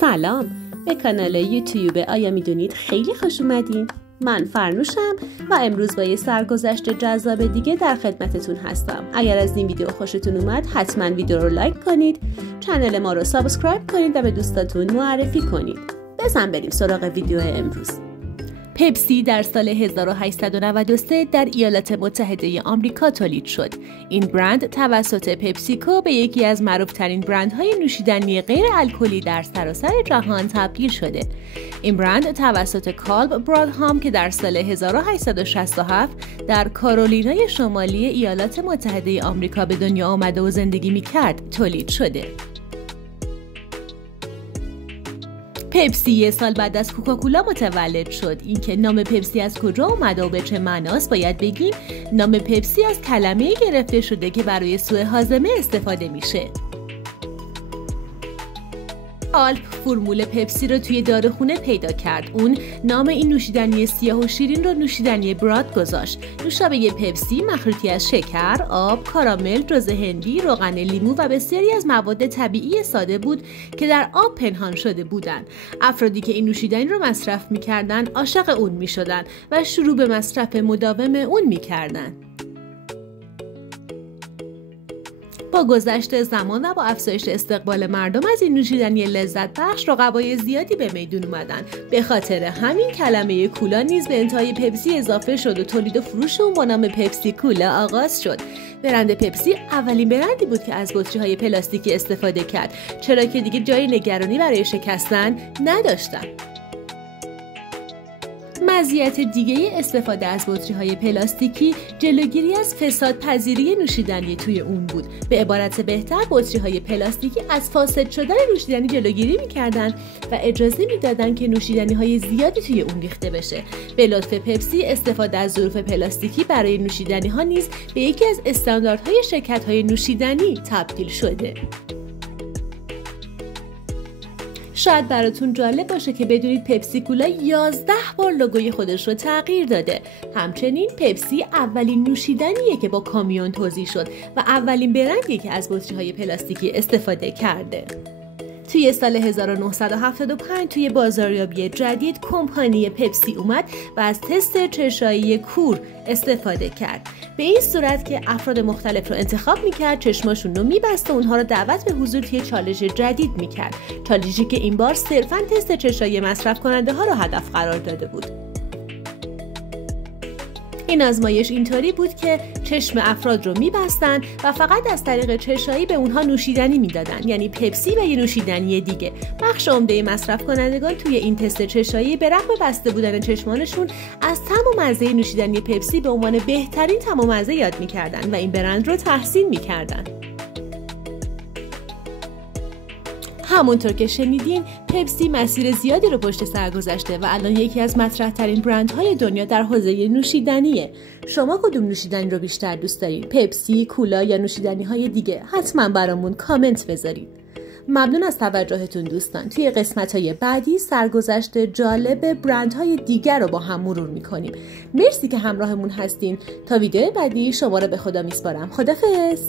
سلام، به کانال یوتیوب آیا میدونید خیلی خوش اومدین. من فرنوشم و امروز با یه سرگذشت جذاب دیگه در خدمتتون هستم. اگر از این ویدیو خوشتون اومد حتما ویدیو رو لایک کنید، کانال ما رو سابسکرایب کنید و به دوستاتون معرفی کنید. بزن بریم سراغ ویدیو امروز. پپسی در سال 1893 در ایالات متحده آمریکا تولید شد. این برند توسط پپسیکو به یکی از معروف‌ترین برندهای نوشیدنی غیر الکلی در سراسر جهان تبدیل شده. این برند توسط کالب برادهام که در سال 1867 در کارولینای شمالی ایالات متحده آمریکا به دنیا آمده و زندگی می‌کرد تولید شده. پپسی یه سال بعد از کوکاکولا متولد شد. اینکه نام پپسی از کجا اومده و به چه معناست باید بگیم نام پپسی از کلمه‌ای گرفته شده که برای سوء هاضمه استفاده میشه. آلپ فرمول پپسی رو توی داروخونه پیدا کرد. اون نام این نوشیدنی سیاه و شیرین رو نوشیدنی براد گذاشت. نوشابه پپسی مخلوطی از شکر، آب، کارامل، جوز هندی، روغن لیمو و بسیاری از مواد طبیعی ساده بود که در آب پنهان شده بودند. افرادی که این نوشیدنی رو مصرف می‌کردند عاشق اون می‌شدند و شروع به مصرف مداوم اون می‌کردند. با گذشت زمان و با افزایش استقبال مردم از این نوشیدنی لذت بخش، رقبای زیادی به میدون اومدن. به خاطر همین کلمه کولا نیز به انتهای پپسی اضافه شد و تولید و فروش اون با نام پپسی کولا آغاز شد. برند پپسی اولین برندی بود که از بطری‌های پلاستیکی استفاده کرد، چرا که دیگه جای نگرانی برای شکستن نداشتن. مزیت دیگه استفاده از بطری‌های پلاستیکی جلوگیری از فساد پذیری نوشیدنی توی اون بود. به عبارت بهتر بطری‌های پلاستیکی از فاسد شدن نوشیدنی جلوگیری می‌کردن و اجازه میدادن که نوشیدنی‌های زیادی توی اون ریخته بشه. به لطف پپسی استفاده از ظروف پلاستیکی برای نوشیدنی‌ها نیز به یکی از استانداردهای شرکت‌های نوشیدنی تبدیل شده. شاید براتون جالب باشه که بدونید پپسی کولا 11 بار لوگوی خودش رو تغییر داده. همچنین پپسی اولین نوشیدنیه که با کامیون توزیع شد و اولین برندیه که از بطری‌های پلاستیکی استفاده کرده. توی سال 1975 توی بازاریابی جدید کمپانی پپسی اومد و از تست چشایی کور استفاده کرد. به این صورت که افراد مختلف رو انتخاب میکرد، چشماشون رو میبست و اونها رو دعوت به حضور توی چالش جدید میکرد. چالشی که این بار صرفاً تست چشایی مصرف کننده ها رو هدف قرار داده بود. این آزمایش اینطوری بود که چشم افراد رو میبستن و فقط از طریق چشایی به اونها نوشیدنی میدادن، یعنی پپسی و یه نوشیدنی دیگه. بخش عمده مصرف کنندگان توی این تست چشایی به رغم بسته بودن چشمانشون از طعم و مزه نوشیدنی پپسی به عنوان بهترین طعم و مزه یاد میکردن و این برند رو تحسین میکردن. همونطور که شنیدین پپسی مسیر زیادی رو پشت سر گذاشته و الان یکی از مطرح‌ترین برندهای دنیا در حوزه نوشیدنیه. شما کدوم نوشیدنی رو بیشتر دوست دارین؟ پپسی، کولا یا نوشیدنی‌های دیگه؟ حتما برامون کامنت بذارید. ممنون از توجهتون دوستان. توی قسمت‌های بعدی سرگذشت جالب برندهای دیگر رو با هم مرور می‌کنیم. مرسی که همراهمون هستین. تا ویدیو بعدی شما رو به خدا میسپارم. خدافظ.